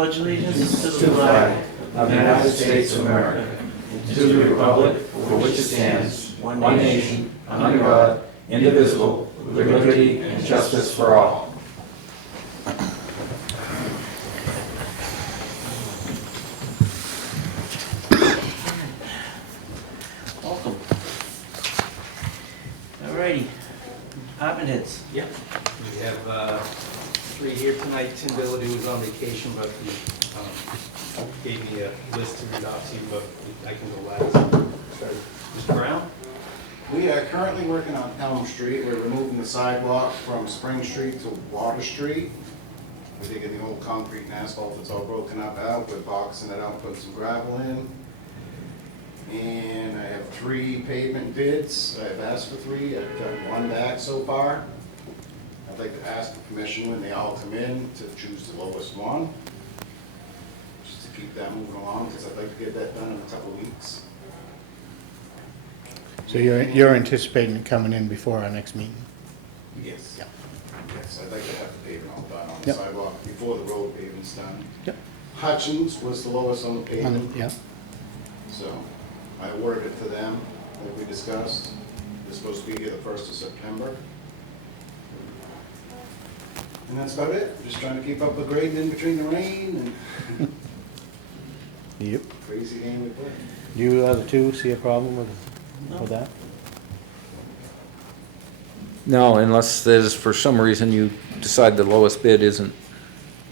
pledge allegiance to the flag of the United States of America, and to the republic for which it stands, one nation, under God, indivisible, with liberty and justice for all. Welcome. Alrighty, department heads. Yep, we have three here tonight. Tim Billady was on vacation, but he gave me a list to read off to you, but I can go last. Sorry. Mr. Brown? We are currently working on Elm Street. We're removing the sidewalk from Spring Street to Water Street. We're taking the old concrete and asphalt that's all broken up out. We're boxing it out, putting some gravel in. And I have 3 pavement bids. I've asked for 3. I've done 1 back so far. I'd like to ask for permission when they all come in to choose the lowest one. Just to keep that moving along, because I'd like to get that done in a couple of weeks. So you're anticipating it coming in before our next meeting? Yes. Yep. Yes, I'd like to have the pavement all done on the Yep. sidewalk before the road pavement's done. Yep. Hutchins was the lowest on the pavement, Yeah. so I awarded it to them, like we discussed. They're supposed to be here the 1st of September. And that's about it. Just trying to keep up with grading in between the rain and Yep. crazy game we play. Do you other two see a problem with that? No, unless there's, for some reason, you decide the lowest bid isn't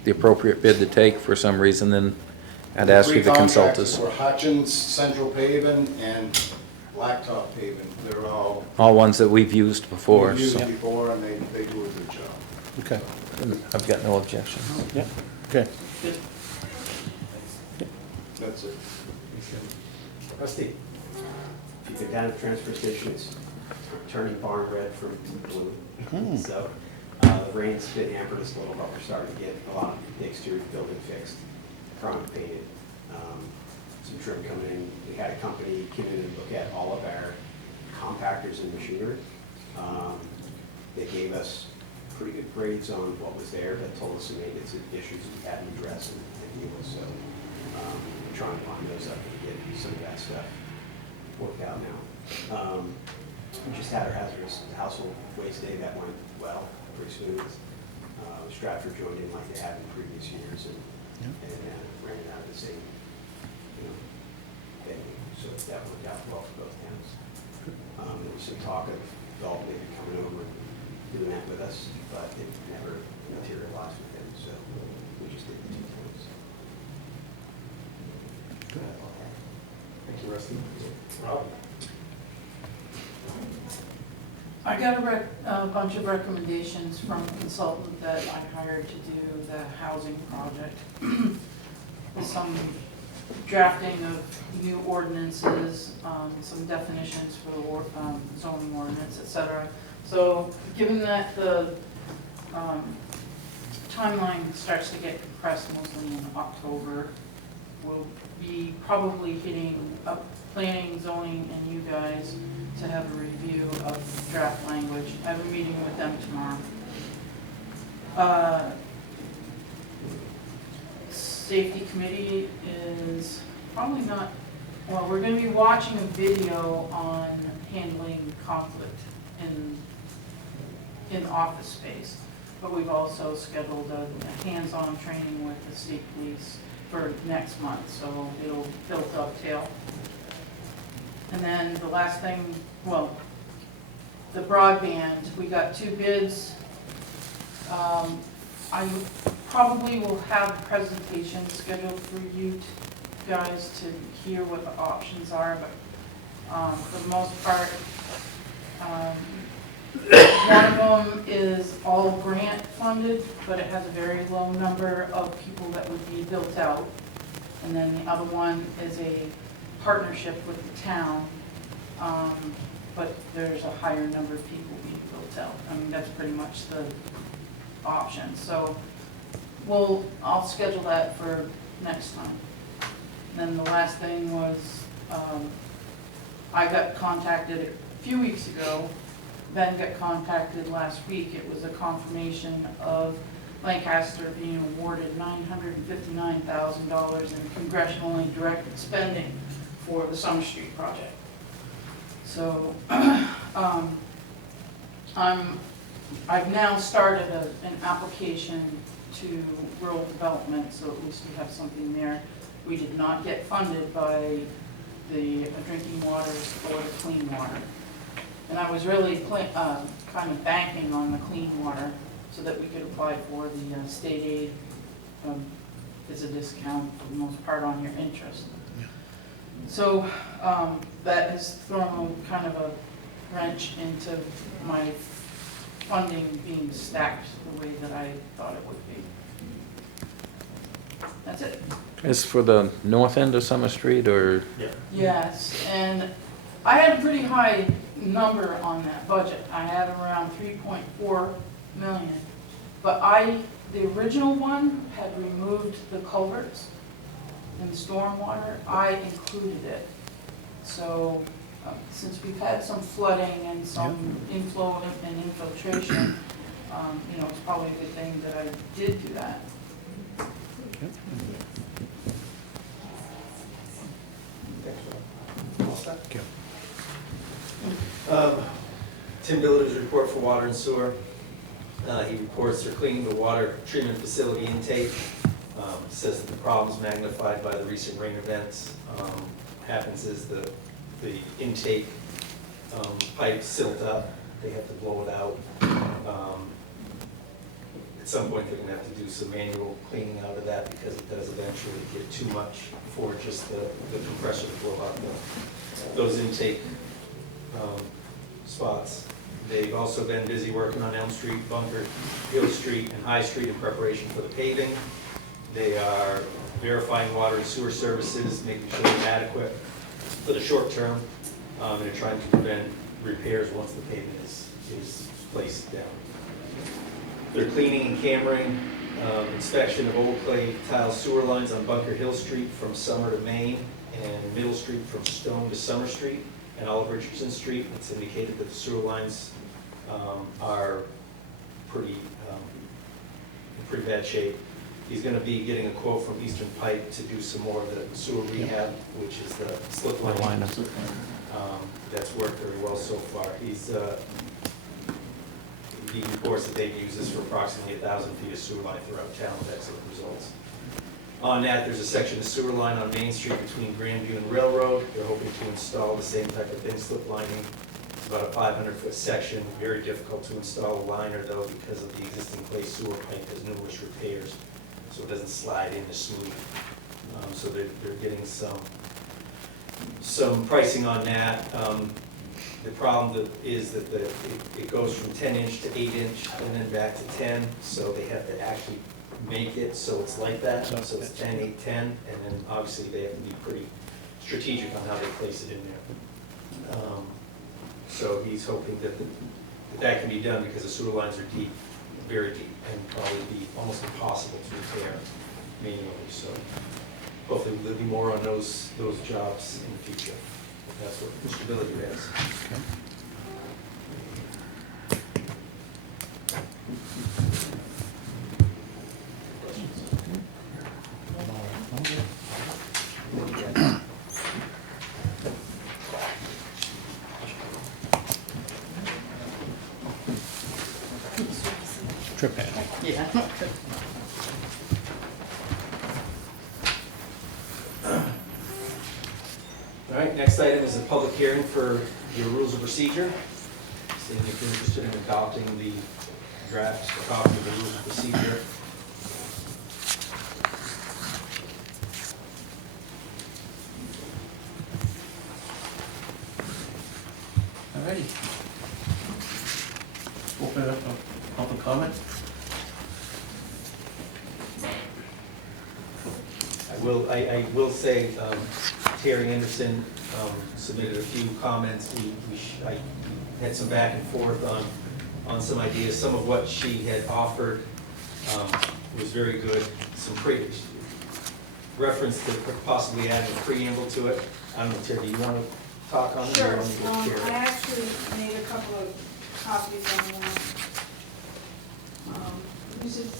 the appropriate bid to take for some reason, then I'd ask you to consult The us. 3 contractors were Hutchins, Central Paving, and Blacktop Paving. They're all All ones that we've used before, we've used so before, and they do a good job. Okay. I've got no objections. Yeah. Okay. Good. That's it. Rusty? If you go down to the transfer station, it's turning barn red from blue. So the rain's been hampered us a little, but we're starting to get a lot of the exterior building fixed, front painted, some trim coming in. We had a company come in and look at all of our compactors and machinery. They gave us pretty good grades on what was there, but told us some maintenance issues we had to address and deal with. So we're trying to line those up and get some of that stuff worked out now. We just had our hazardous household waste day. That went well, pretty smooth. Stratford joined in like they had in previous years and ran it out of the same, venue. So that worked out well for both towns. There was some talk of Dalton maybe coming over and doing that with us, but it never materialized with him. So we just did the 2 towns. Thank you, Rusty. Rob? I got a bunch of recommendations from a consultant that I hired to do the housing project. Some drafting of new ordinances, some definitions for the zoning ordinance, etc. So given that the timeline starts to get compressed mostly in October, we'll be probably hitting up planning, zoning, and you guys to have a review of draft language. I have a meeting with them tomorrow. Safety committee is probably not, well, we're going to be watching a video on handling conflict in office space, but we've also scheduled a hands-on training with the state police for next month, so it'll dovetail. And then the last thing, well, the broadband, we got 2 bids. I probably will have a presentation scheduled for you guys to hear what the options are, but for the most part, one of them is all grant funded, but it has a very low number of people that would be built out. And then the other one is a partnership with the town, but there's a higher number of people being built out. I mean, that's pretty much the option. So I'll schedule that for next time. And then the last thing was, I got contacted a few weeks ago, Ben got contacted last week. It was a confirmation of Lancaster being awarded $959,000 in congressionally directed spending for the Summer Street project. So I've now started an application to rural development, so at least we have something there. We did not get funded by the drinking water or the clean water. And I was really kind of banking on the clean water so that we could apply for the state aid. It's a discount for the most part on your interest. So that has thrown kind of a wrench into my funding being stacked the way that I thought it would be. That's it. Is for the north end of Summer Street, or? Yes, and I had a pretty high number on that budget. I had around 3.4 million. But the original one had removed the culverts and stormwater. I included it. So since we've had some flooding and some inflow and infiltration, it's probably a good thing that I did do that. Okay. Tim Biller's report for water and sewer. He reports they're cleaning the water treatment facility intake. Says that the problem's magnified by the recent rain events. Happens is the intake pipes silt up. They have to blow it out. At some point, they're gonna have to do some manual cleaning out of that because it does eventually get too much for just the compressor to blow out those intake spots. They've also been busy working on Elm Street, Bunker Hill Street, and High Street in preparation for the paving. They are verifying water and sewer services, making sure they're adequate for the short term, and they're trying to prevent repairs once the pavement is placed down. They're cleaning and cameraing inspection of old clay tile sewer lines on Bunker Hill Street from Summer to Main, and Middle Street from Stone to Summer Street, and Olive Richardson Street. It's indicated that the sewer lines are pretty bad shape. He's going to be getting a quote from Eastern Pipe to do some more of the sewer rehab, which is the slip line. That's worked very well so far. He reports that they've used this for approximately 1,000 feet of sewer line throughout town with excellent results. On that, there's a section of sewer line on Main Street between Grandview and Railroad. They're hoping to install the same type of thin slip lining. It's about a 500-foot section, very difficult to install a liner though because of the existing clay sewer pipe has numerous repairs, so it doesn't slide in as smooth. So they're getting some pricing on that. The problem is that it goes from 10-inch to 8-inch and then back to 10, so they have to actually make it so it's like that. So it's 10, 8, 10, and then obviously they have to be pretty strategic on how they place it in there. So he's hoping that can be done because the sewer lines are deep, very deep, and probably be almost impossible to repair manually. So hopefully there'll be more on those jobs in the future. That's what Mr. Billiger has. Okay. Trip pad. Yeah. All right, next item is a public hearing for your rules of procedure. Seeing if you're interested in adopting the draft copy of the rules of procedure. Alrighty. Open it up for public comment. I will say, Terry Anderson submitted a few comments. I had some back and forth on some ideas. Some of what she had offered was very good. Some reference to possibly adding a preamble to it. I don't know, Terry, do you want to talk on it? or Sure, you want me to go Terry? I actually made a couple of copies on that. This is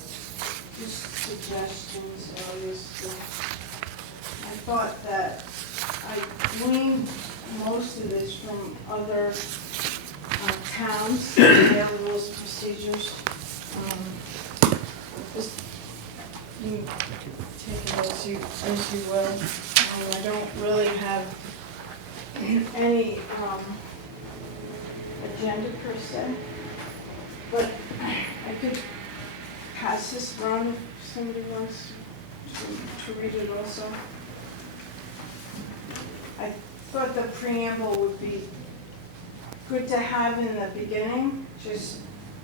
just suggestions, obviously. I thought that I gleaned most of this from other towns, their rules, procedures. Just, you take it as you will. I don't really have any agenda per se, but I could pass this around if somebody wants to read it also. I thought the preamble would be good to have in the beginning, just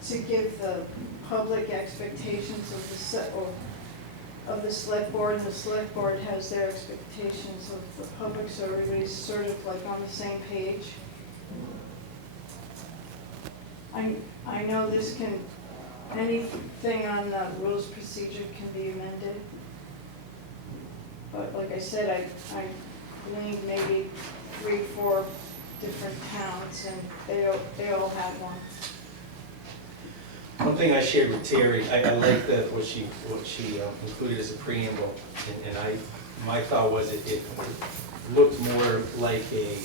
to give the public expectations of the select board, and the select board has their expectations of the public, so everybody's sort of like on the same page. I know this can, anything on the rules procedure can be amended. But like I said, I gleaned maybe 3, 4 different towns, and they all have one. One thing I shared with Terry, I like that what she included as a preamble, and my thought was it looked more like a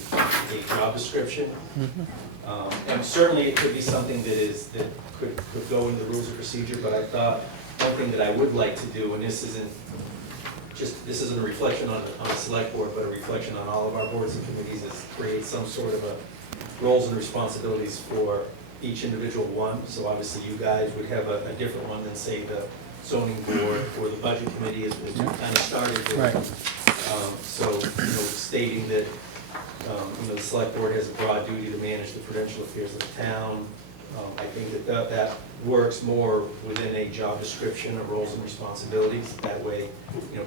job description. And certainly it could be something that could go into the rules of procedure, but I thought one thing that I would like to do, and this isn't a reflection on the select board, but a reflection on all of our boards and committees, is create some sort of a roles and responsibilities for each individual one. So obviously you guys would have a different one than, say, the zoning board or the budget committee, as we kind of started with. Right. So, stating that, the select board has a broad duty to manage the prudential affairs of the town. I think that works more within a job description of roles and responsibilities. That way,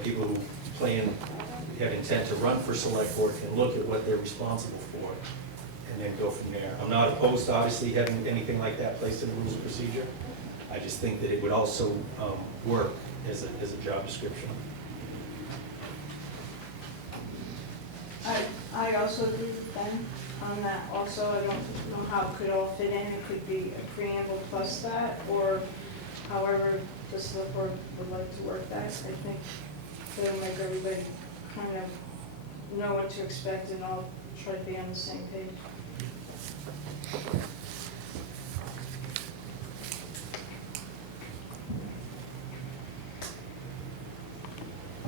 people who have intent to run for select board can look at what they're responsible for and then go from there. I'm not opposed to obviously having anything like that placed in the rules of procedure. I just think that it would also work as a job description. I also agree with Ben on that also. I don't know how it could all fit in. It could be a preamble plus that, or however the select board would like to work that. I think that'll make everybody kind of know what to expect and all try to be on the same page.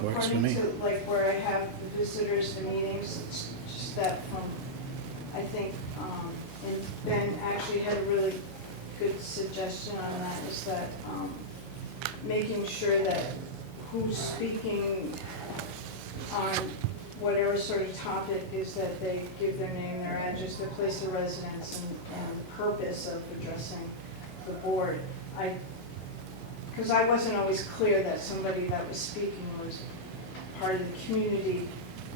Works for me. According to like where I have the visitors, the meetings, it's just that from, I think, and Ben actually had a really good suggestion on that, is that making sure that who's speaking on whatever sort of topic is, that they give their name, their address, their place of residence, and the purpose of addressing the board. Because I wasn't always clear that somebody that was speaking was part of the community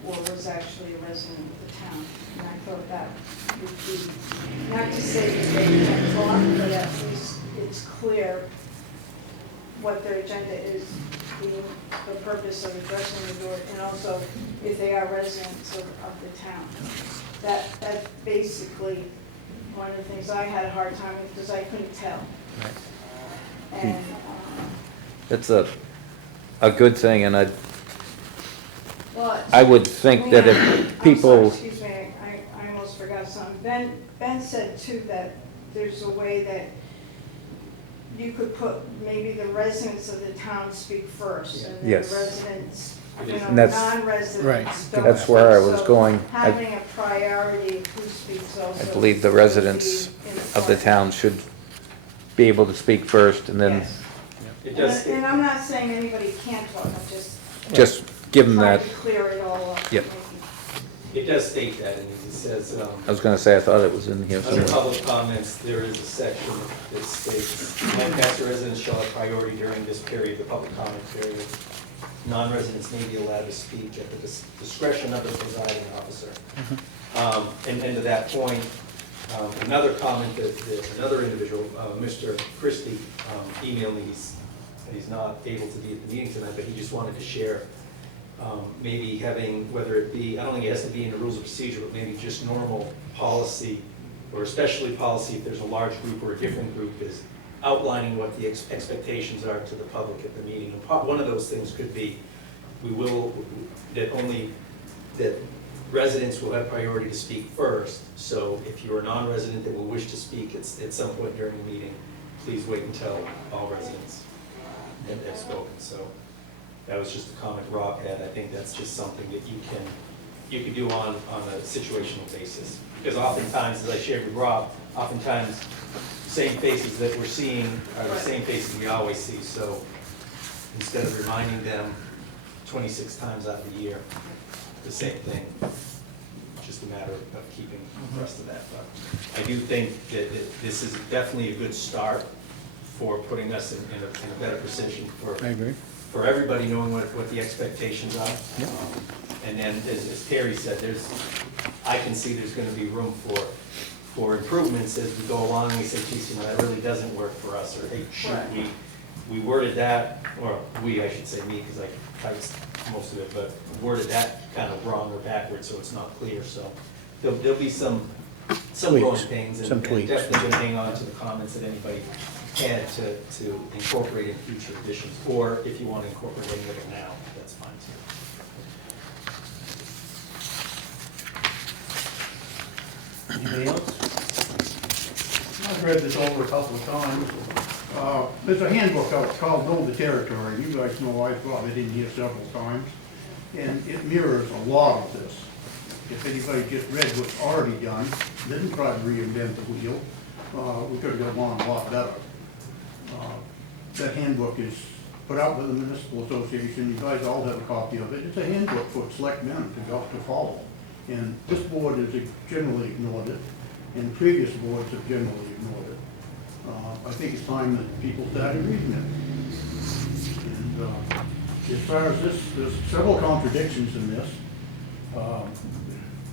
or was actually a resident of the town. And I thought that would be, not to say that they can't talk, but at least it's clear what their agenda is, the purpose of addressing the board, and also if they are residents of the town. That's basically one of the things I had a hard time with, because I couldn't tell. And That's a good thing, and well, I would think that if I'm people, sorry, excuse me, I almost forgot something. Ben said too that there's a way that you could put maybe the residents of the town speak first, and then the Yes. residents, And that's- non-residents Right. don't. That's where I was So going. Having a priority of who speaks also. I believe the residents would be in of the front. town should be able to speak first, and then Yes. It does, And I'm not saying anybody can't talk, I'm just give them trying that. to clear it all up. Yep. it does state that, and it says, I was gonna say, I thought it was in here under somewhere. public comments, there is a section that states, Lancaster residents shall have priority during this period, the public comment period. Non-residents may be allowed to speak at the discretion of the presiding officer. And to that point, another comment that another individual, Mr. Christie, emailed me. He's not able to be at the meeting tonight, but he just wanted to share maybe having, whether it be, I don't think it has to be in the rules of procedure, but maybe just normal policy, or especially policy if there's a large group or a different group, is outlining what the expectations are to the public at the meeting. And one of those things could be, that residents will have priority to speak first. So if you're a non-resident that will wish to speak at some point during the meeting, please wait until all residents have spoken. So that was just a comment Rob had. I think that's just something that you can do on a situational basis. Because oftentimes, as I shared with Rob, oftentimes same faces that we're seeing are the same faces we always see. So instead of reminding them 26 times out of the year, the same thing, just a matter of keeping abreast of that. But I do think that this is definitely a good start for putting us in a better position I agree. for everybody knowing what the expectations are. Yep. And then, as Terry said, I can see there's gonna be room for improvements as we go along. We say, geez, that really doesn't work for us, or hey, shoot, Right. we worded that, or I should say me, because I typed most of it, but worded that kind of wrong or backwards, so it's not clear. So there'll be some growing Tweaks, pains, and some tweaks. definitely gonna hang on to the comments that anybody had to incorporate in future editions, or if you want to incorporate any of it now, that's fine too. Anybody else? I've read this over a couple of times. There's a handbook out called Know the Territory. You guys know I've brought it in here several times. And it mirrors a lot of this. If anybody just read what's already done, didn't try to reinvent the wheel, we could have got along a lot better. That handbook is put out by the Municipal Association. You guys all have a copy of it. It's a handbook for selectmen to follow. And this board has generally ignored it, and previous boards have generally ignored it. I think it's time that people started reading it. And as far as this, there's several contradictions in this.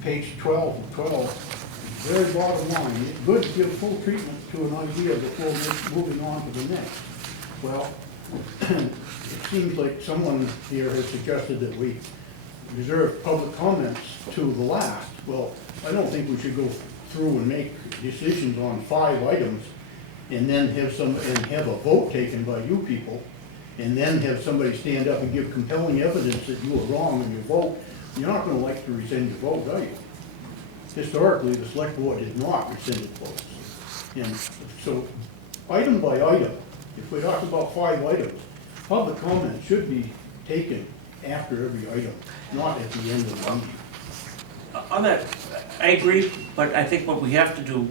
Page 12 of 12, very bottom line, it's good to give full treatment to an idea before moving on to the next. Well, it seems like someone here has suggested that we reserve public comments to the last. Well, I don't think we should go through and make decisions on 5 items and then have a vote taken by you people, and then have somebody stand up and give compelling evidence that you were wrong in your vote. You're not gonna like to rescind your vote, are you? Historically, the select board has not rescinded votes. And so, item by item, if we talk about 5 items, public comment should be taken after every item, not at the end of the meeting. On that, I agree, but I think what we have to do,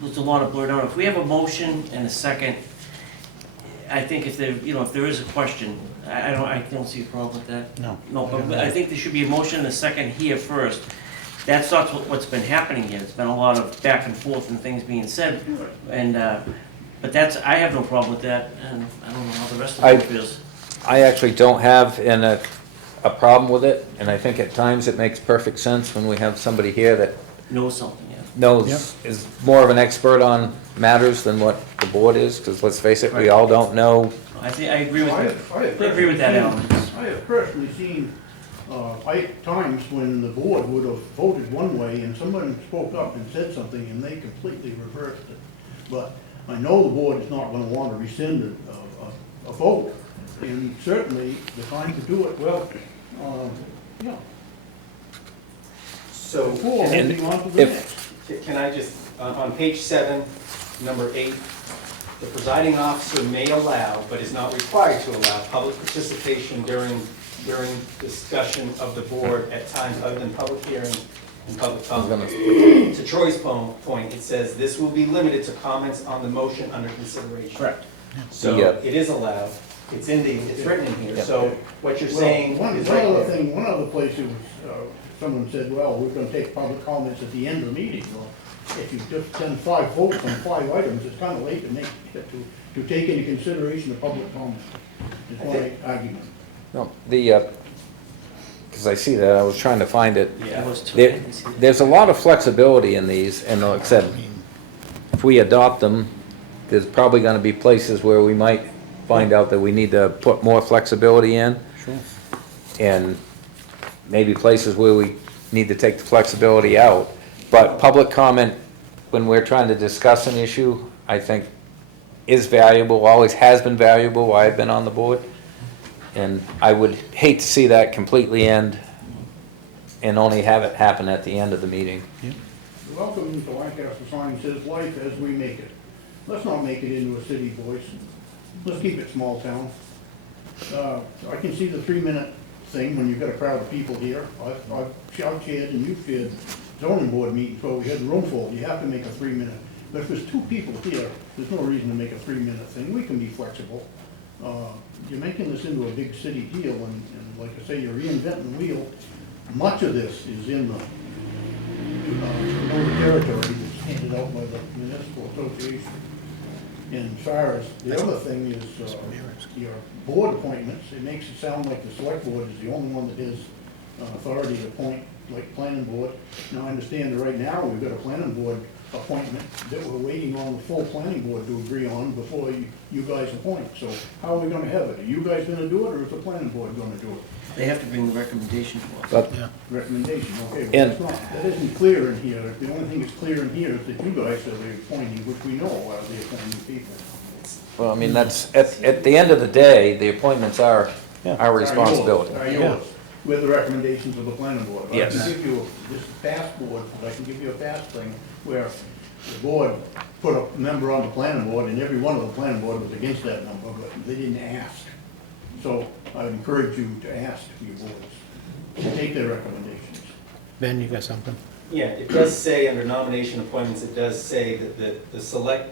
there's a lot of blurred out. If we have a motion and a second, I think if there is a question, I don't see a problem with that. No. No, but I think there should be a motion and a second here first. That's not what's been happening here. It's been a lot of back and forth and things being said, and, but I have no problem with that, and I don't know how the rest of the group feels. I actually don't have a problem with it, and I think at times it makes perfect sense when we have somebody here that Know something, yeah. knows, is more of an expert on matters than what the board is, because let's face it, we all don't know. I agree with I that. have I agree with that, Alan. I have personally seen times when the board would have voted one way and someone spoke up and said something and they completely reversed it. But I know the board is not gonna want to rescind a vote, and certainly the time to do it, well, yeah. So, Before And moving on to the if- next. can I just, on page 7, number 8, the presiding officer may allow, but is not required to allow, public participation during discussion of the board at times other than public hearing and public comment. To Troy's point, it says, this will be limited to comments on the motion under consideration. Correct. So Yeah. it is allowed, it's written in here, Yeah. so what you're Well, saying one is right other there. thing, one other place it was, someone said, well, we're gonna take public comments at the end of the meeting. Well, if you just send 5 votes on 5 items, it's kinda late to take into consideration the public comment, is my argument. No, because I see that, I was trying to find it. Yeah. That was too- There- There's a lot of flexibility in these, and like I said, if we adopt them, there's probably gonna be places where we might find out that we need to put more flexibility in, Sure. and maybe places where we need to take the flexibility out. But public comment, when we're trying to discuss an issue, I think is valuable, always has been valuable while I've been on the board. And I would hate to see that completely end and only have it happen at the end of the meeting. Welcome to Lancaster Sign Says Life as we make it. Let's not make it into a city, boys. Let's keep it small town. I can see the 3-minute thing when you've got a crowd of people here. I've chaired and you've chaired zoning board meetings where we had the room full. You have to make a 3-minute. But if there's 2 people here, there's no reason to make a 3-minute thing. We can be flexible. You're making this into a big city deal, and like I say, you're reinventing the wheel. Much of this is in the territory that's handed out by the municipal association. And as far as the other thing is your board appointments, it makes it sound like the select board is the only one that has authority to appoint, like planning board. Now, I understand that right now, we've got a planning board appointment that we're waiting on the full planning board to agree on before you guys appoint. So how are we gonna have it? Are you guys gonna do it, or is the planning board gonna do it? They have to bring the recommendation to us. But Recommendation, okay, but And- that's not, that isn't clear in here. The only thing that's clear in here is that you guys are the appointee, which we know are the appointing people. Well, I mean, that's, at the end of the day, the appointments are our responsibility. Are yours, with the recommendations of the planning board. Yes. I can give you, this past board, I can give you a past thing where the board put a member on the planning board, and every one of the planning board was against that number, but they didn't ask. So I would encourage you to ask your boards, to take their recommendations. Ben, you got something? Yeah, it does say under nomination appointments, it does say that the select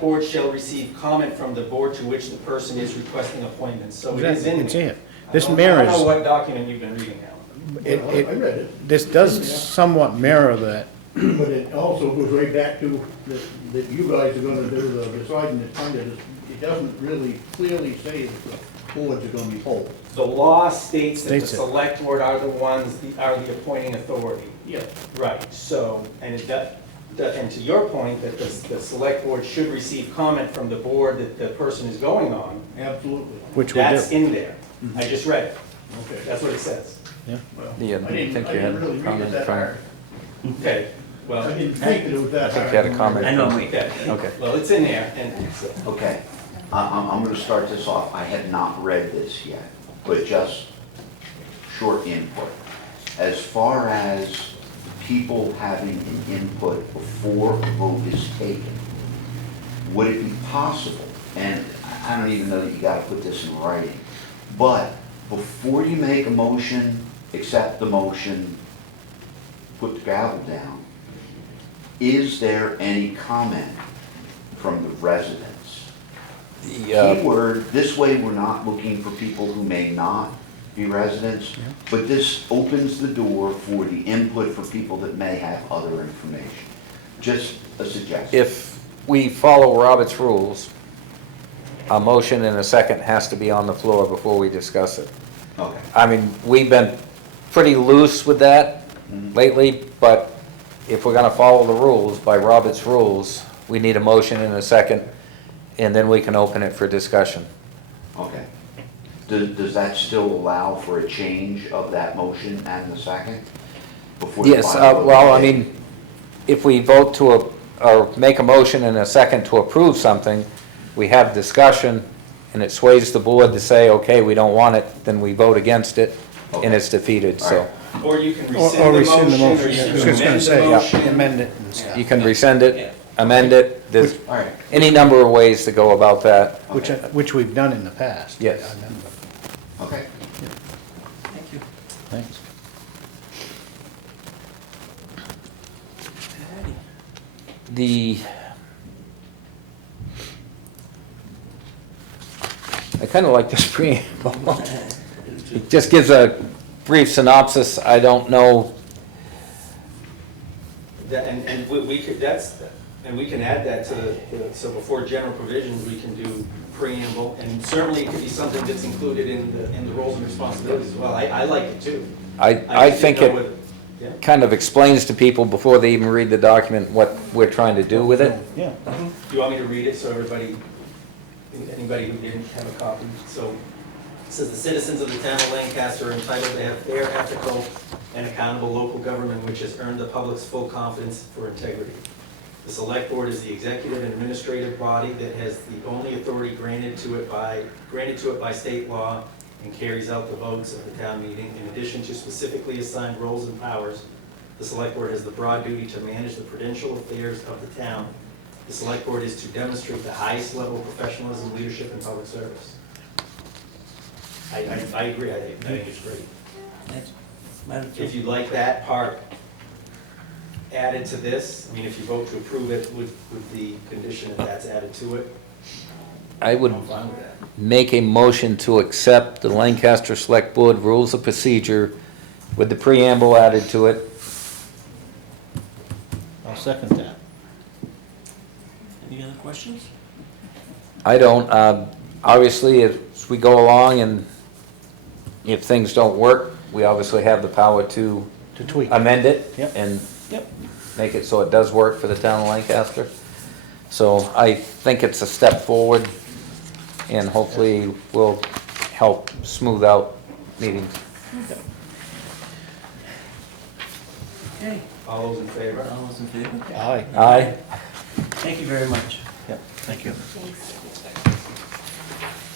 board shall receive comment from the board to which the person is requesting appointments, so it is in It's there. here. This I don't mirrors, know what document you've been reading now. it, Well, I it, read it. this does somewhat mirror that. But it also goes right back to that you guys are gonna do the deciding, it kind of, it doesn't really clearly say that the boards are gonna be polled. The law states that the States it. select board are the ones, are the appointing authority. Yeah. Right, so, and and to your point, that the select board should receive comment from the board that the person is going on, Absolutely. Which we that's do. in there. I just read it, Okay. that's what it says. Well, Yeah, I didn't think you had really read it comment that from- hard. Okay, well, I didn't think that it was that I hard. think you had a comment. I know. okay, Okay. well, it's in there, and so. Okay, I'm going to start this off. I have not read this yet, but just short input. As far as people having an input before a vote is taken, would it be possible, and I don't even know that you got to put this in writing, but before you make a motion, accept the motion, put the gavel down, is there any comment from the residents? Keyword, this way we're not looking for people who may not be residents, but this opens the door for the input for people that may have other information. Just a suggestion. If we follow Robert's rules, a motion and a second has to be on the floor before we discuss it. Okay. I mean, we've been pretty loose with that lately, but if we're gonna follow the rules, by Robert's rules, we need a motion and a second, and then we can open it for discussion. Okay. Does that still allow for a change of that motion and the second? Before the Yes, final vote well, I is made? mean, if we vote to, or make a motion and a second to approve something, we have discussion, and it sways the board to say, okay, we don't want it, then we vote against it, and it's defeated, so. Or you can Or rescind the rescind the motion, or motion, you yeah, can I was just gonna amend the say, motion. amend it and stuff. You can rescind it, amend it, there's All right. any number of ways to go about that. Which we've done in the past. Yes. I remember. Okay. Thank you. Thanks. I kind of like this preamble. It just gives a brief synopsis. I don't know, And we could, and we can add that to the, so before general provisions, we can do preamble, and certainly it could be something that's included in the roles and responsibilities as well. I like it too. I just think didn't know it whether- yeah. kind of explains to people before they even read the document what we're trying to do with it. Yeah. Do you want me to read it so everybody, anybody who didn't have a copy? So it says the citizens of the town of Lancaster are entitled to have fair, ethical, and accountable local government which has earned the public's full confidence for integrity. The The select board is the executive and administrative body that has the only authority granted to it by state law and carries out the votes of the town meeting. In addition to specifically assigned roles and powers, the select board has the broad duty to manage the prudential affairs of the town. The select board is to demonstrate the highest level of professionalism, leadership, and public service. I agree, I think it's great. Madam Chair. If you'd like that part added to this, I mean, if you vote to approve it with the condition that that's added to it, I would I'm fine with that. make a motion to accept the Lancaster Select Board Rules of Procedure with the preamble added to it. I'll second that. Any other questions? I don't, obviously, as we go along and if things don't work, we obviously have the power to To tweak. amend it Yep. and Yep. make it so it does work for the town of Lancaster. So I think it's a step forward and hopefully will help smooth out meetings. Okay, All those in favor? all those in favor? Aye. Aye. Thank you very much. Yep, thank you.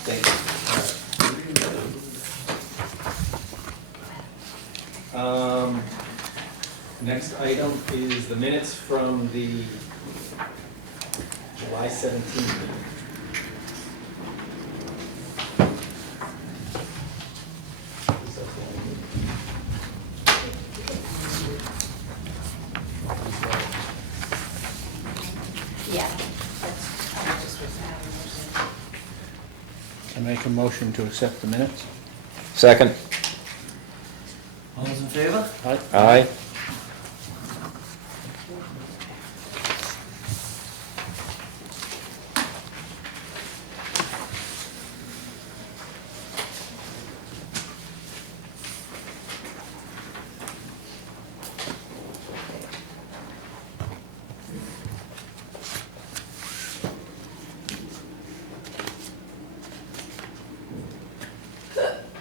Thank you. Next item is the minutes from the July 17th meeting. Yeah. I make a motion to accept the minutes. Second? All those in favor? Aye. Aye.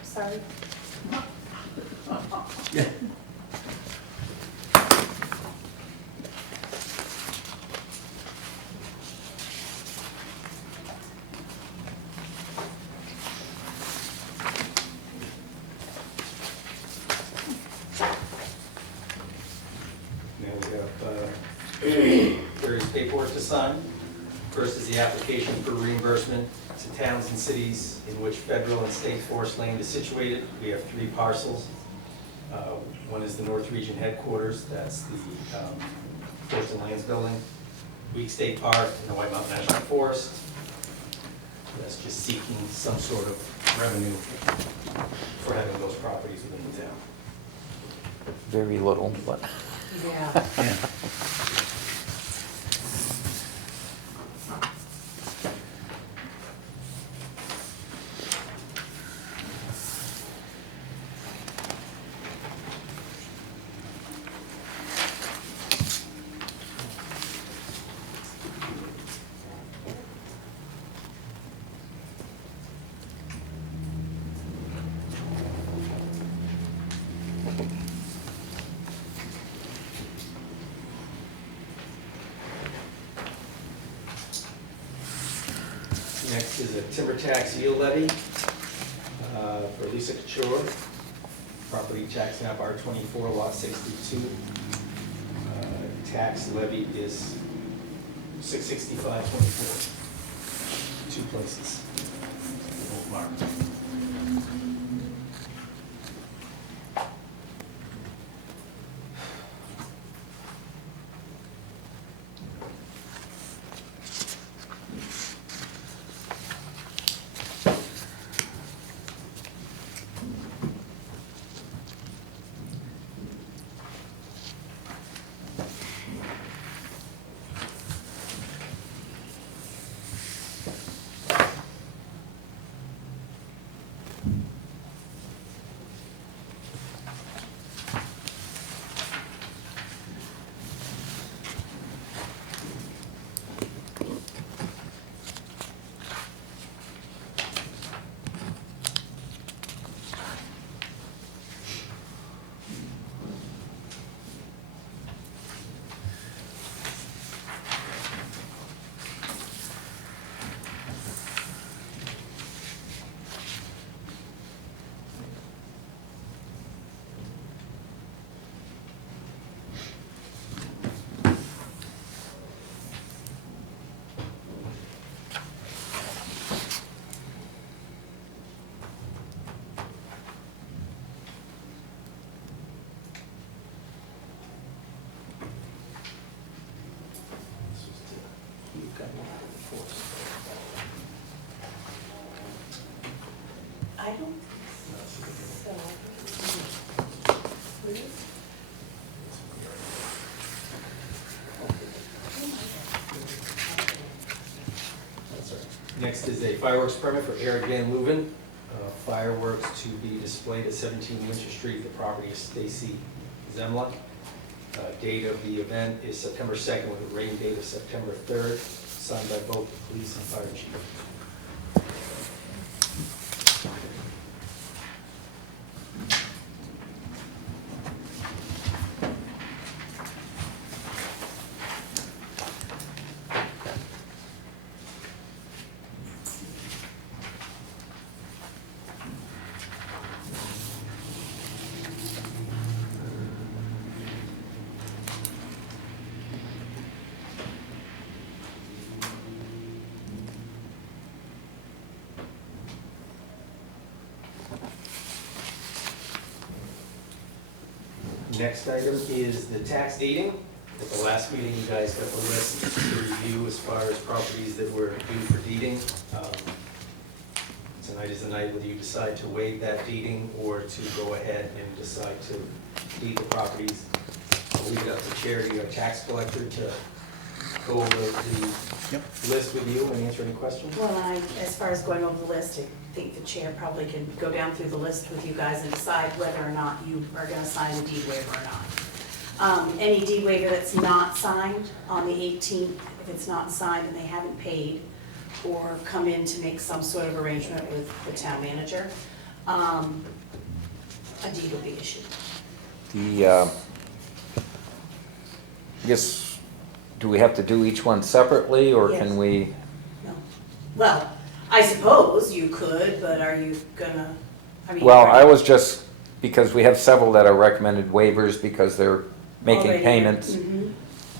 Sorry. Yeah. Now we have various paperwork to sign. First is the application for reimbursement to towns and cities in which federal and state forest land is situated. We have 3 parcels. One is the North Region headquarters, that's the Forest and Lands Building, Week State Park, and the White Mountain National Forest. That's just seeking some sort of revenue for having those properties within the town. Very little, but. Yeah. Yeah. Next is a timber tax yield levy for Lisa Couture, property tax map R24, lot 62. Tax levy is $665.24, 2 places. Old mark. enforced. I don't think so. Please? That's all right. Next is a fireworks permit for Eric Van Leuven. Fireworks to be displayed at 17 Winter Street. The property is Stacy Zemluk. Date of the event is September 2nd with a rain date of September 3rd, signed by both the police and fire chief. Next item is the tax deeding. At the last meeting, you guys got the list to review as far as properties that were due for deeding. Tonight is the night whether you decide to waive that deeding or to go ahead and decide to deed the properties. I'll leave it up to Charity, our tax collector, to go over the list with you and answer any questions. Well, as far as going over the list, I think the chair probably can go down through the list with you guys and decide whether or not you are gonna sign the deed waiver or not. Any deed waiver that's not signed on the 18th, if it's not signed and they haven't paid, or come in to make some sort of arrangement with the town manager, a deed will be issued. I guess, do we have to do each one separately, or Yes. can we? No. Well, I suppose you could, but are you gonna, I mean. Well, are I you- was just, because we have several that are recommended waivers because they're making Already. payments. Mhm.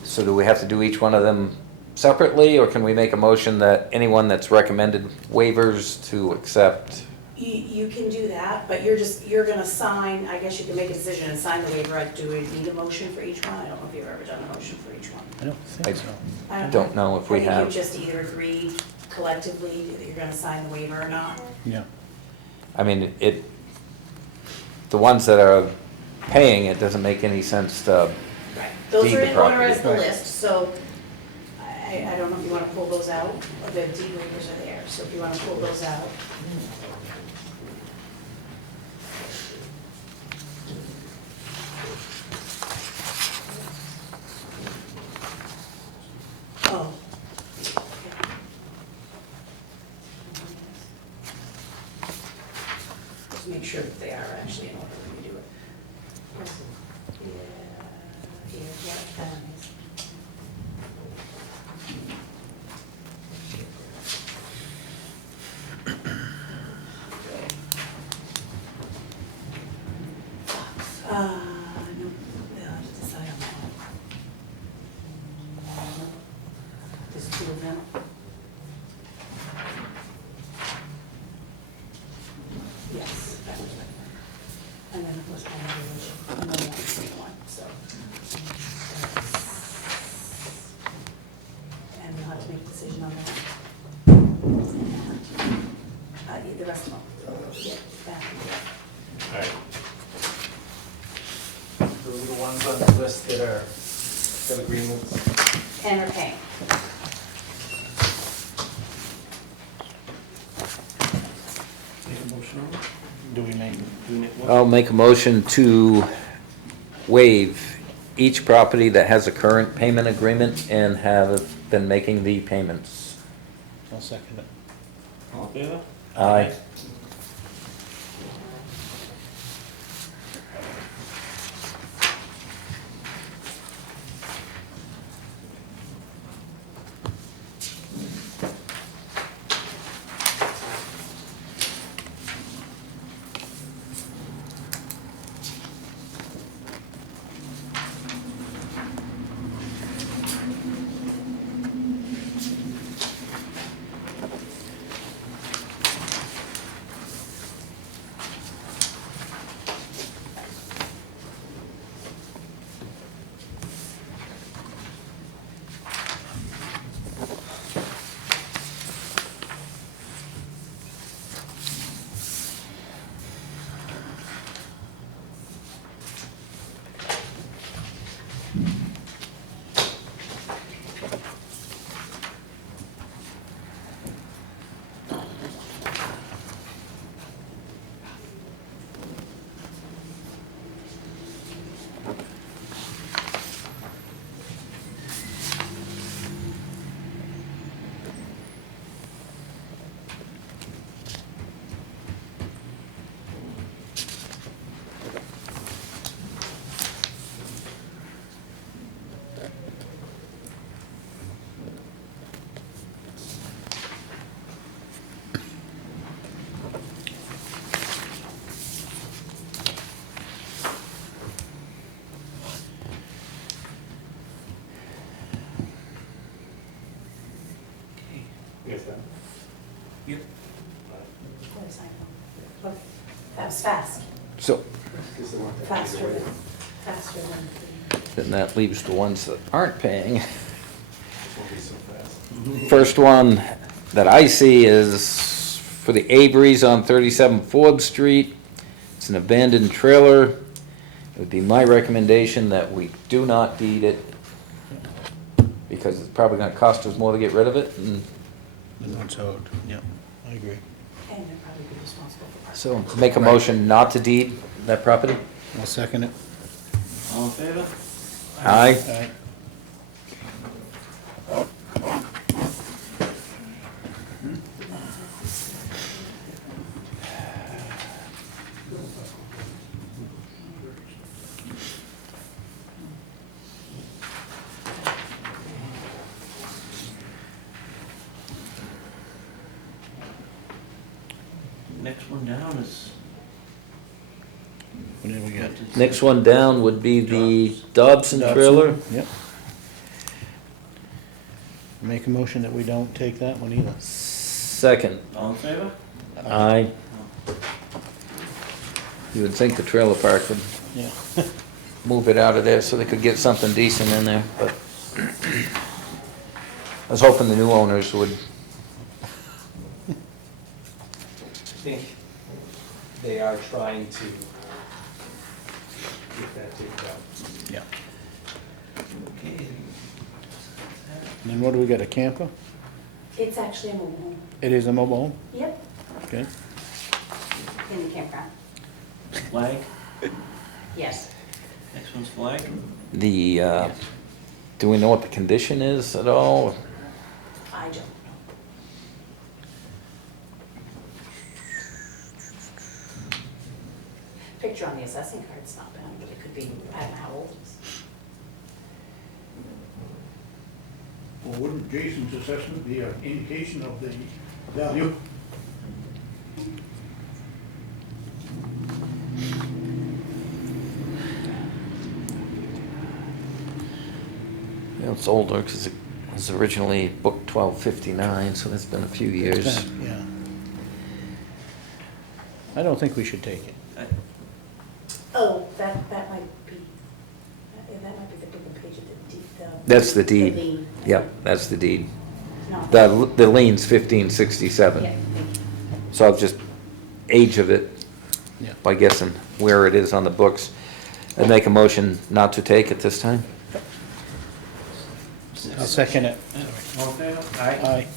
So do we have to do each one of them separately, or can we make a motion that anyone that's recommended waivers to accept? You can do that, but you're gonna sign, I guess you can make a decision and sign the waiver. Do we need a motion for each one? I don't know if you've ever done a motion for each one. I don't think so. I don't know if we I think have. you just either agreed collectively that you're gonna sign the waiver or not. Yeah. I mean, the ones that are paying, it doesn't make any sense to, Right. Those Deed are the in order property. as the Right. list, so I don't know if you wanna pull those out. The deed waivers are there, so if you wanna pull those out. Oh. Just make sure that they are actually in order when you do it. Yeah, that is. No, they'll have to decide on that one. There's two of them. Yes, that was right. And then it was on the village, and then one, so. And we'll have to make a decision on that. The rest of them. Yeah, back. All right. Those are the ones on the list that are, have agreements. And are paying. Make a motion on it? Do we make, Do we make one? I'll make a motion to waive each property that has a current payment agreement and have been making the payments. I'll second it. All in favor? Aye. then? You, What is that? Look, that was fast, So, Because they want that faster either way. than, faster than. then that leaves the ones that aren't paying. It won't be so fast. First one that I see is for the Averys on 37 Forbes Street. It's an abandoned trailer. It would be my recommendation that we do not deed it, because it's probably gonna cost us more to get rid of it, and Then it's owed, yeah, I agree. And they're probably be responsible for parking. so make a motion not to deed that property. I'll second it. all in favor? Aye. Aye. Next one down is. What do we got? Next one down would be the Dobson trailer. Yep. Make a motion that we don't take that one either. Second. All in favor? Aye. You would think the trailer park would Yeah. move it out of there so they could get something decent in there, but I was hoping the new owners would. I think they are trying to get that taken out. Yeah. Okay. And then what do we got, a camper? It's actually a mobile home. It is a mobile home? Yep, Okay. in the campground. Flag, Yes. next one's flag. The, do we know what the condition is at all? I don't know. Picture on the assessing card's not bad, but it could be, I don't know how old it is. Well, wouldn't Jason's assessment be an indication of the value? Yeah, it's older because it was originally booked 1259, so that's been a few years. Yeah. I don't think we should take it. Oh, that might be, that might be the bigger page of the deed, That's the deed. lien. Yep, that's the deed. No. The lien's 1567. Yeah, thank you. So I'll just age of it Yeah. by guessing where it is on the books. I'd make a motion not to take it this time. I'll second it. All in favor? Aye. Aye.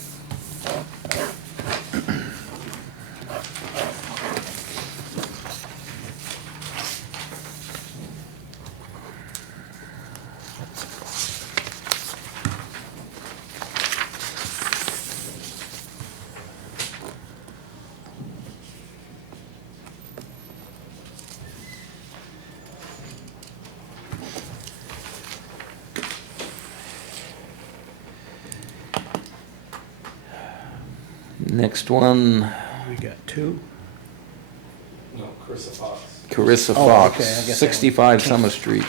Next one, We got two. No, Carissa Fox. Carissa Oh, Fox, okay, I guess I- 65 Summer Street.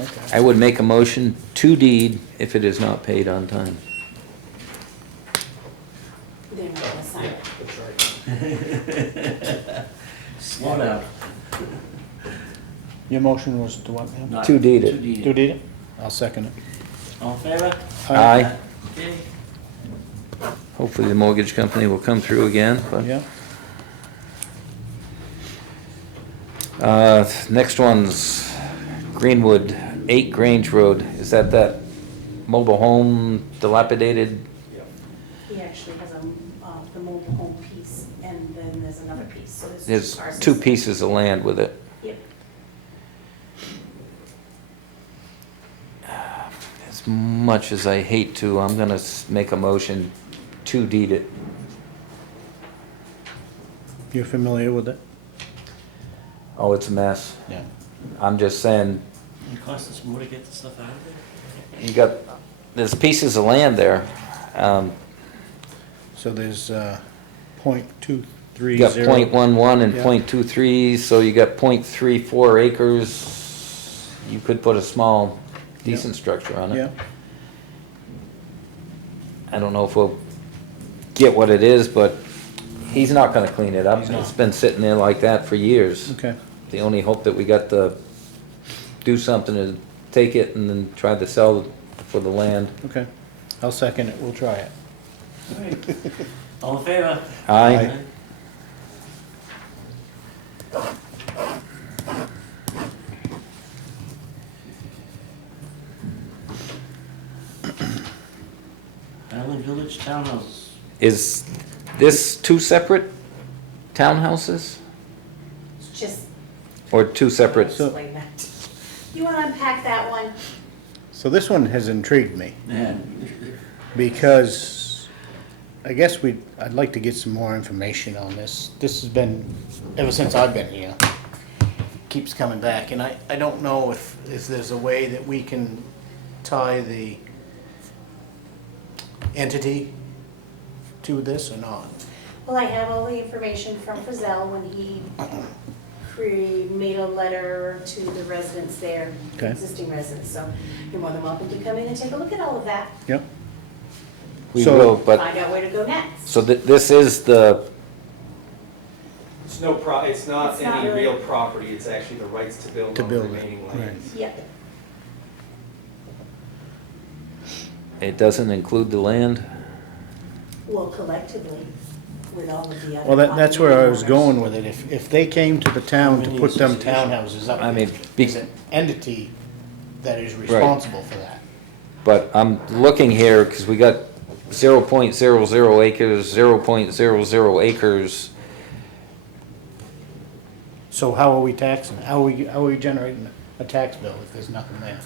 Okay. I would make a motion to deed if it is not paid on time. They're not gonna sign Yeah, it. that's right. Slow down. Your motion was to what now? Not To deed it. to deed To deed it? I'll second it. All in favor? Aye. Okay. Hopefully the mortgage company will come through again, but. Yeah. Next one's Greenwood, 8 Grange Road. Is that mobile home dilapidated? Yeah. He actually has the mobile home piece, and then there's another piece, so there's There's two parcels. 2 pieces of land with it. Yep. As much as I hate to, I'm gonna make a motion to deed it. You're familiar with it? Oh, it's a mess. Yeah. I'm just saying, It costs us more to get the stuff out of there? you got, there's pieces of land there. So there's .230. You got .11 and Yeah. .23, so you got .34 acres. You could put a small, decent structure on it. Yeah. I don't know if we'll get what it is, but he's not gonna clean it up. He's not. It's been sitting there like that for years. Okay, The only hope that we got to do something is take it and then try to sell for the land. okay. I'll second it, we'll try it. All right. All in favor? Aye. Island Village Townhouse. Is this two separate townhouses It's just or two separate? So- explain that. You wanna unpack that one? So this one has intrigued me, Yeah. because I guess I'd like to get some more information on this. This has been, ever since I've been here, keeps coming back, and I don't know if there's a way that we can tie the entity to this or not. Well, I have all the information from Frizell when he made a letter to the residents there, Okay. existing residents, so you're more than welcome to come in and take a look at all of that, Yep. We So- will, but, find out where to go next. so this is the, It's it's not It's not any really- real property, it's actually the rights to build To on the build it, remaining right. lands. Yep, it doesn't include the land? well, collectively, with all of the other. Well, that's where I was condominium going owners. with it. If they came to the town to put them townhouses up, I mean, there's an entity that is responsible for that. But I'm looking here, because we got 0.00 acres, 0.00 acres. So how are we taxing? How are we generating a tax bill if there's nothing there?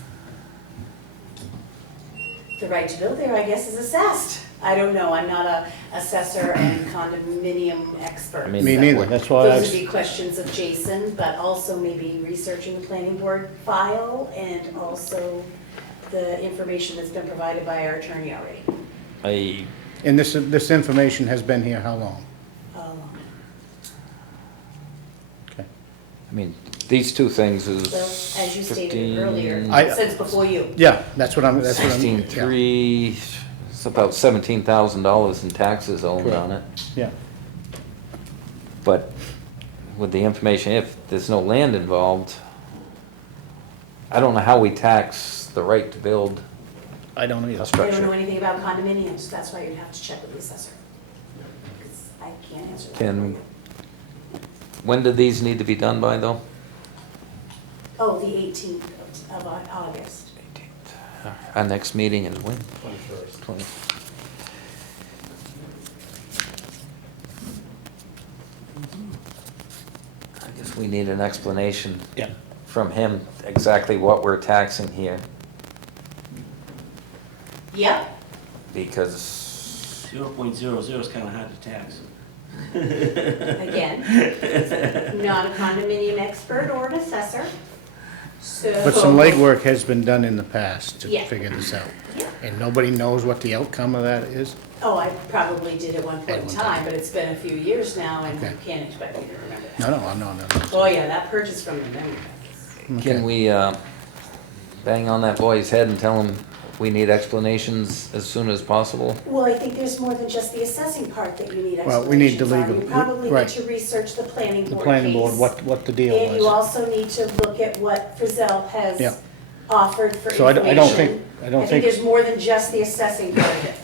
The right to build there, I guess, is assessed. I don't know, I'm not a assessor and condominium expert. I mean, Me neither, that's why I Those was, would be questions of Jason, but also maybe researching the planning board file and also the information that's been provided by our attorney already. and this information has been here how long? Okay. I mean, these two things is So, as you stated 15, earlier, I- since before you. Yeah, that's what I'm. 16.3, it's about $17,000 in taxes owed on it. Yeah, But with the information, if there's no land involved, I don't know how we tax the right to build I don't a either. I don't know structure. anything about condominiums, that's why you'd have to check with the assessor. Because I can't answer that. Can- for you. When do these need to be done by, though? Oh, the 18th of August. Our next meeting is when? 21st. 20. I guess we need an explanation Yeah. from him, exactly what we're taxing here, Yep, because 0.00 is kind of hard to tax. again, not a condominium expert or an assessor, so. But some legwork has been done in the past to Yeah. figure this out. Yeah. And nobody knows what the outcome of that is? Oh, I probably did at one point At in one time, time. but it's been a few years now, and you Okay. can't expect me to remember that. No. Oh, yeah, that purchase from the memory. can we bang on that boy's head and tell him we need explanations as soon as possible? Well, I think there's more than just the assessing part that you need Well, we need the explanations on. legal- You probably right. need to research the planning board The case. planning board, what the deal And you was. also need to look at what Frizell has Yeah. offered for So information. I don't think, I think there's more than just the assessing part of it.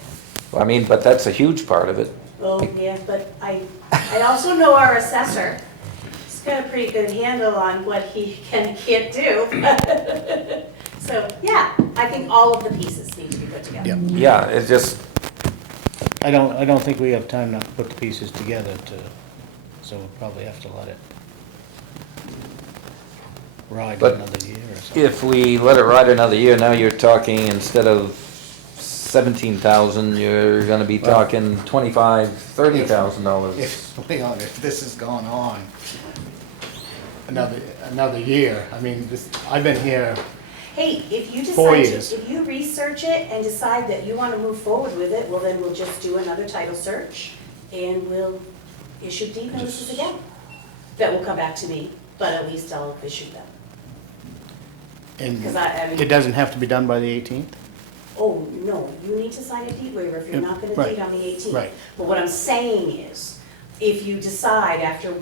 I mean, but that's a huge part of it. Oh, yeah, but I also know our assessor. He's got a pretty good handle on what he can and can't do. So, yeah, I think all of the pieces need to be put together. Yeah. Yeah, it's just, I don't think we have time now to put the pieces together so we'll probably have to let it ride But another year or something. if we let it ride another year, now you're talking, instead of 17,000, you're gonna be Well- talking $25,000-$30,000. If, Leon, if this has gone on another year, I mean, I've been here, Hey, if you 4 decide years. to, if you research it and decide that you want to move forward with it, well, then we'll just do another title search and we'll issue deed notices again. That will come back to me, but at least I'll issue them. and 'Cause I mean- it doesn't have to be done by the 18th? oh, no, you need to sign a deed waiver if you're not gonna Right. deed on the 18th. Right. But what I'm saying is, if you decide after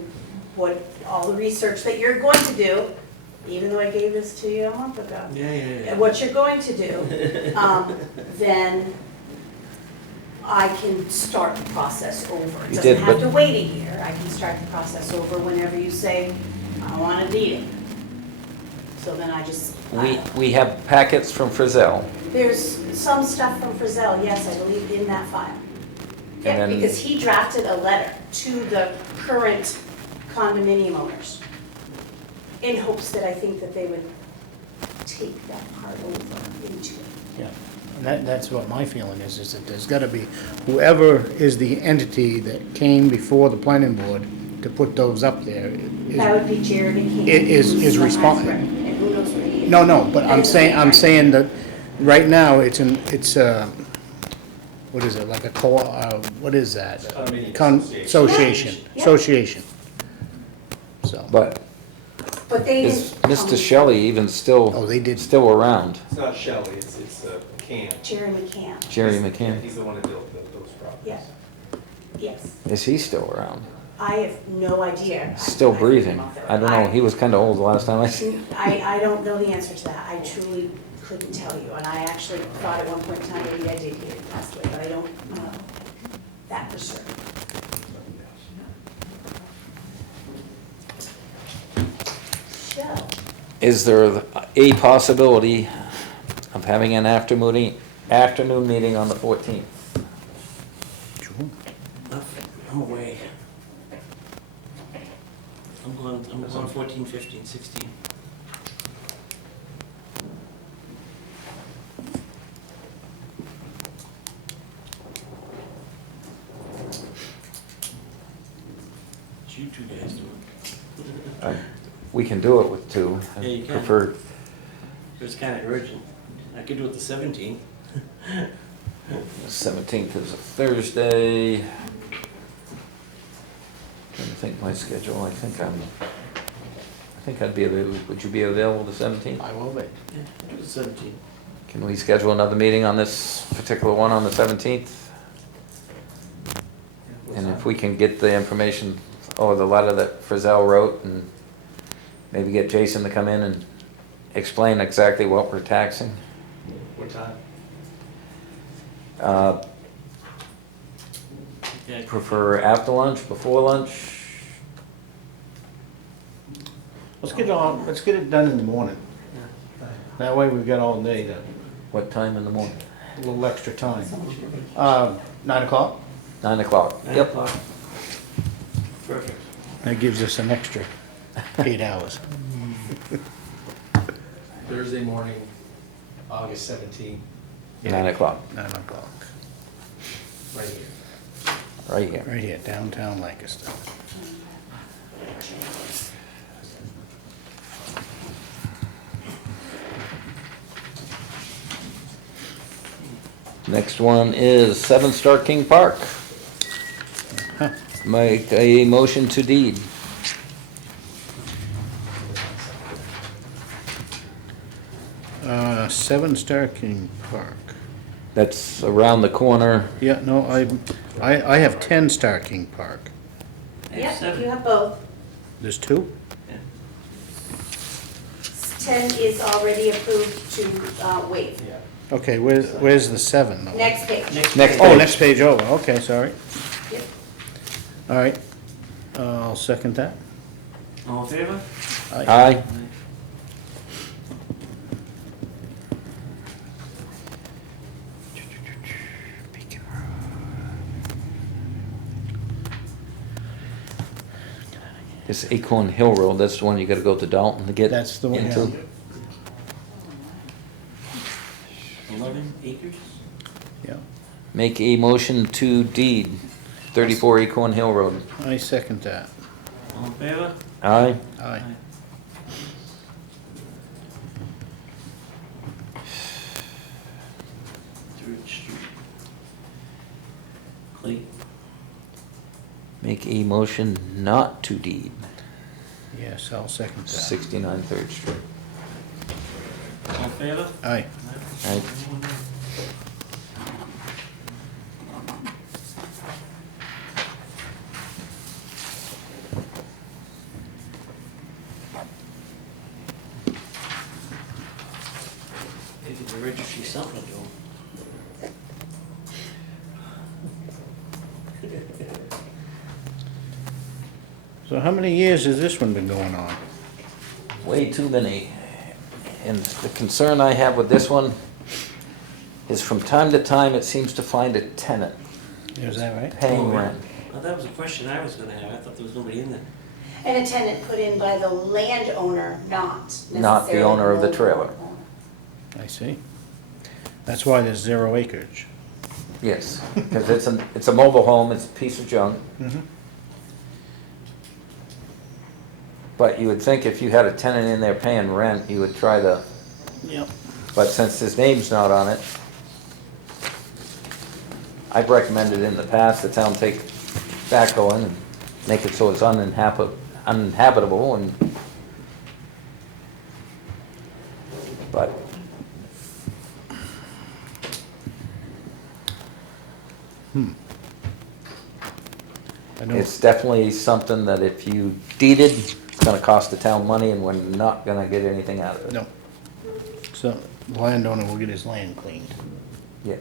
what, all the research that you're going to do, even though I gave this to you a month ago, Yeah. what you're going to do, then I can start the process over. It You doesn't did, have but- to wait a year, I can start the process over whenever you say, I want to deed it. So then I just, We have packets from Frizell. there's some stuff from Frizell, yes, I believe, in that file. Yeah, then- because he drafted a letter to the current condominium owners in hopes that I think that they would take that part over into it. Yeah, and that's what my feeling is that there's gotta be, whoever is the entity that came before the planning board to put those up there That is, would be Jeremy King. Is who's the respon- highest rep, and who knows where he is. no, but I'm saying that right now, it's what is it, like a what is that? Condominium Association, Yeah. association. So, But But they is didn't. Mr. Shelley even still? Oh, they did. Still around? It's not Shelley, it's Cam. Jeremy Camp, Jerry McCann? He's the one that built those properties. yeah, yes. Is he still around? I have no idea. Still I- breathing? I don't know, he was kinda old the last time I seen. I don't know the answer to that. I truly couldn't tell you. And I actually thought at one point in time maybe I did hear he passed away, but I don't know that for sure. So, Is there a possibility of having an afternoon meeting on the 14th? sure. I'm away. I'm going 14, 15, 16. What you two guys doing? We can do it with two. I Yeah, you can. prefer, It's kind of urgent. I could do it the 17th. the 17th is a Thursday. Trying to think my schedule, I think I'd be available. Would you be available the 17th? I will be. Yeah, do the 17th. Can we schedule another meeting on this particular one on the 17th? And if we can get the information, or the letter that Frizell wrote, and maybe get Jason to come in and explain exactly what we're taxing. What time? Yeah, Prefer after lunch, before lunch? Let's get it done in the morning. That way we've got all day to, What time in the morning? a little extra time. 9 o'clock? 9 o'clock. 9 Yep. o'clock. Perfect. That gives us an extra 8 hours. Thursday morning, August 17th, 9 o'clock, 9 o'clock. right here. right here. Right here, downtown Lancaster. Next one is 7 Star King Park. Make a motion to deed. Seven Star King Park. That's around the corner. Yeah, no, I have 10 Star King Park. I have yep, 7. you have both. There's 2? 10 is already approved to waive. Yeah. Okay, where's the 7 though? Next page. Next Oh, page. next page over, okay, sorry. Yep. All right, I'll second that. All in favor? Aye. This Acorn Hill Road, that's the one you gotta go to Dalton to get That's the one, into. yeah. 11 acres? Yeah, Make a motion to deed 34 Acorn Hill Road. I second that. All in favor? Aye. Aye. Third Street. Clayton. Make a motion not to deed Yes, I'll second that. 69 Third Street. All in favor? Aye. Aye. something to do. So how many years has this one been going on? Way too many. And the concern I have with this one is from time to time, it seems to find a tenant Is that right? paying rent. Well, that was a question I was gonna have. I thought there was nobody in there. And a tenant put in by the landowner, not necessarily. Not the owner of the mobile trailer. home. I see. That's why there's 0 acreage. Yes, because it's a mobile home, it's a piece of junk. Mhm. But you would think if you had a tenant in there paying rent, you would try to, Yep. but since his name's not on it, I've recommended in the past the town take backhoe in and make it so it's uninhabitable and, but I know. it's definitely something that if you deeded, it's gonna cost the town money and we're not gonna get anything out of it. No. So the landowner will get his land cleaned. Yeah.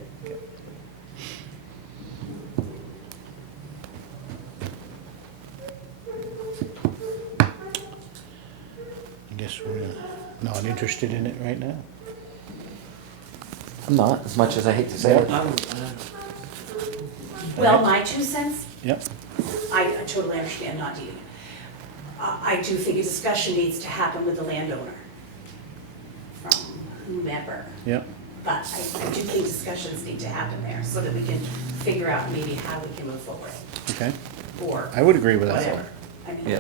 I guess we're not interested in it right now. I'm not, as much as I hate to say it. Well, my 2 cents, Yep. I totally understand not deeding. I do think a discussion needs to happen with the landowner from whomever. Yep. But I do think discussions need to happen there so that we can figure out maybe how we can move forward Okay. or I would agree with that. whatever. I mean, Yeah.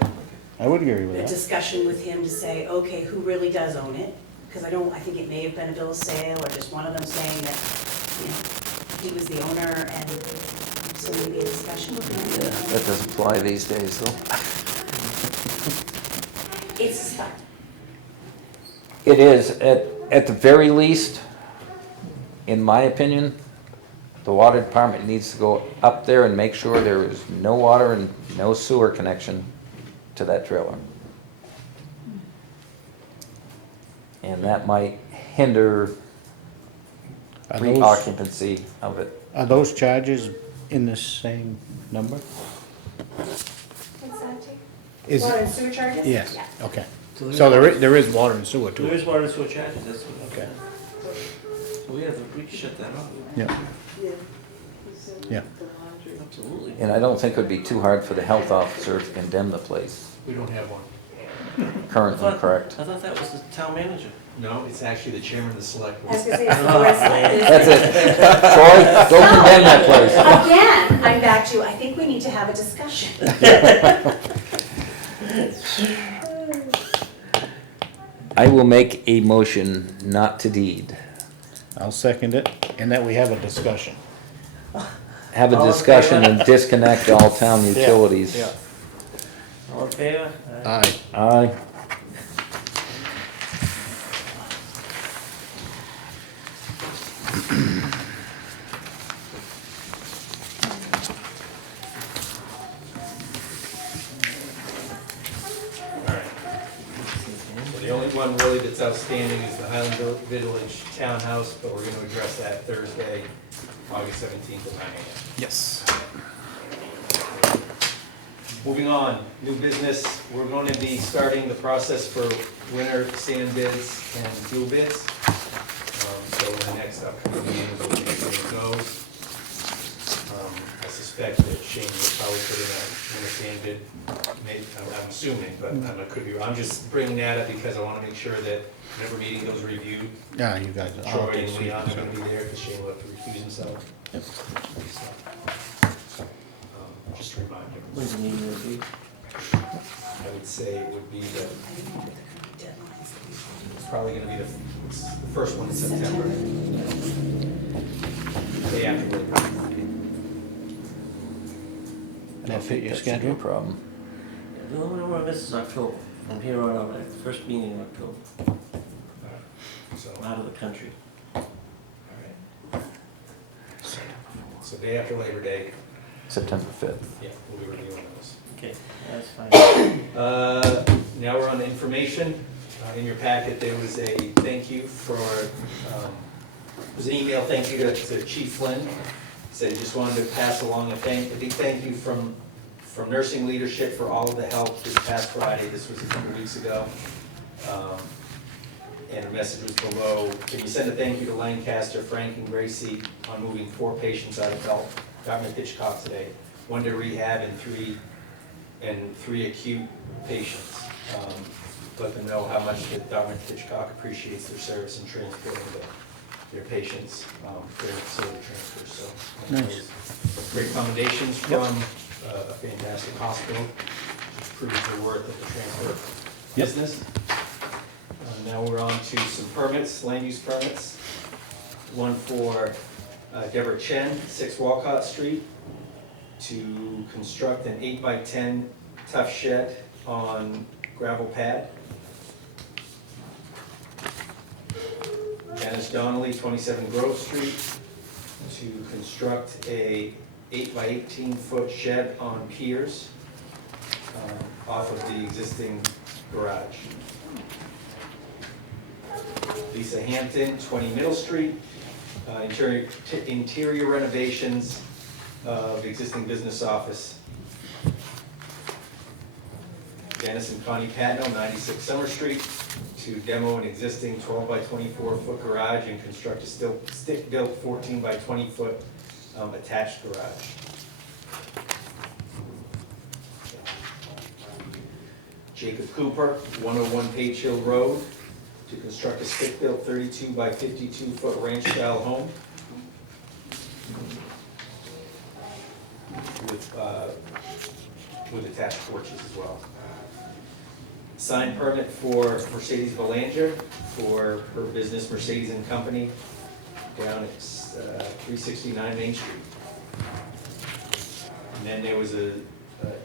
I would agree with a that. discussion with him to say, okay, who really does own it? Because I think it may have been a bill of sale or just one of them saying that, you know, he was the owner and so maybe a discussion with him. That doesn't fly these days though. It's a start. It is, at the very least, in my opinion, the water department needs to go up there and make sure there is no water and no sewer connection to that trailer. And that might hinder Are those, occupancy of it. are those charges in the same number? What's that take? Is Water it? and sewer charges? Yes, Yeah. okay. So there is water and sewer to There it. is water and sewer charges, that's what. Okay. So we can shut that off. Yeah, Yeah. yeah. Absolutely. And I don't think it would be too hard for the health officer to condemn the place, We don't have one. currently correct. I thought that was the town manager. No, it's actually the chairman of the select I was board. gonna say, it's the board of selectmen. That's it. Troy, don't condemn that place. Again, I'm back to, I think we need to have a discussion. I will make a motion not to deed. I'll second it, and that we have a discussion. Have a All in discussion favor? and disconnect all town utilities. Yeah. All in favor? Aye. Aye. So the only one really that's outstanding is the Highland Village Townhouse, but we're gonna address that Thursday, August 17th at 9 a.m. Yes. Moving on, new business, we're going to be starting the process for winter sand bids and fuel bids. So in the next upcoming meeting, we'll see how it goes. I suspect that Shane will probably put in a winter sand bid, maybe, I'm assuming, but I could be, I'm just bringing that up because I want to make sure that whenever meeting goes reviewed, Yeah, you guys. I'll Troy and take Leon are some. going to be there because Shane will have to recuse himself. Yep. Just a reminder. When's the meeting gonna be? I would say it would be the, it's probably gonna be the first one in September. Day after Labor Day. And that fit your That should be a schedule? problem. The only one I miss is October, from here on out, like, the first meeting in October, So, I'm out of the country. so day after Labor Day, September 5th. yeah, we'll be reviewing those. Okay, that's fine. Now we're on information. In your packet, there was a thank you for There's an email thank you to Chief Flynn. He said he just wanted to pass along a big thank you from nursing leadership for all of the help this past Friday. This was a couple weeks ago. And the message was below. Can you send a thank you to Lancaster, Frank, and Gracie on moving 4 patients out of Dartmouth Hitchcock today, 1 to rehab and 3 acute patients. Let them know how much that Dartmouth Hitchcock appreciates their service in transporting their patients during facility transfers. So Nice. great commendations from a fantastic hospital, which proves the worth of the transfer business. Now we're on to some permits, land use permits. One for Deborah Chen, 6 Walcott Street, to construct an 8x10 tough shed on gravel pad. Dennis Donnelly, 27 Grove Street, to construct a 8x18-foot shed on piers off of the existing garage. Lisa Hampton, 20 Middle Street, interior renovations of existing business office. Dennis and Connie Patno, 96 Summer Street, to demo an existing 12 by 24-foot garage and construct a stick-built 14 by 20-foot attached garage. Jacob Cooper, 101 Page Hill Road, to construct a stick-built 32 by 52-foot ranch-style home with attached porches as well. Sign permit for Mercedes Belanger for her business Mercedes and Company down at 369 Main Street. And then there was a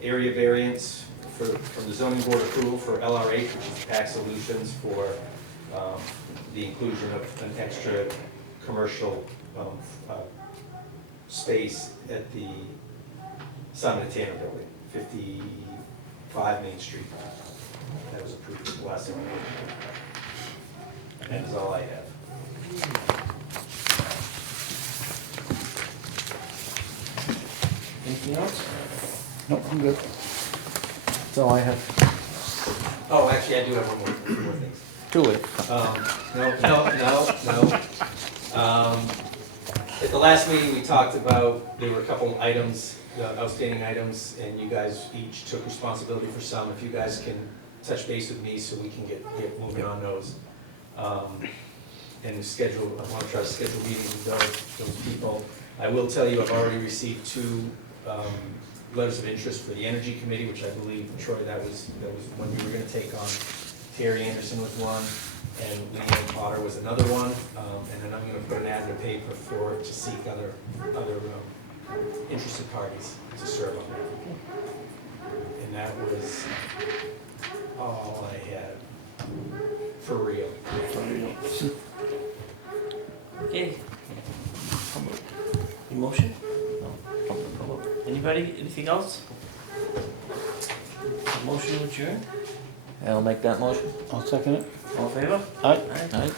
area variance from the zoning board approval for LRH, which is Tax Solutions, for the inclusion of an extra commercial space at the Simon & Tanner Building, 55 Main Street. That was approved at the last time. And that is all I have. Anything else? Nope, I'm good. That's all I have. Oh, actually, I do have one more thing. Do it. No. At the last meeting, we talked about, there were a couple items, outstanding items, and you guys each took responsibility for some. If you guys can touch base with me so we can get moving on those. And schedule, I want to try to schedule meetings with those people. I will tell you, I've already received 2 letters of interest for the Energy Committee, which I believe, Troy, that was when we were going to take on. Terry Anderson was one, and Leanne Potter was another one. And then I'm going to put an ad in the paper to seek other interested parties to serve on that. And that was all I had for real. Okay. Emotion? No. Anybody, anything else? Motion to adjourn? I'll make that motion. I'll second it. All in favor? Aye. Aye. All right.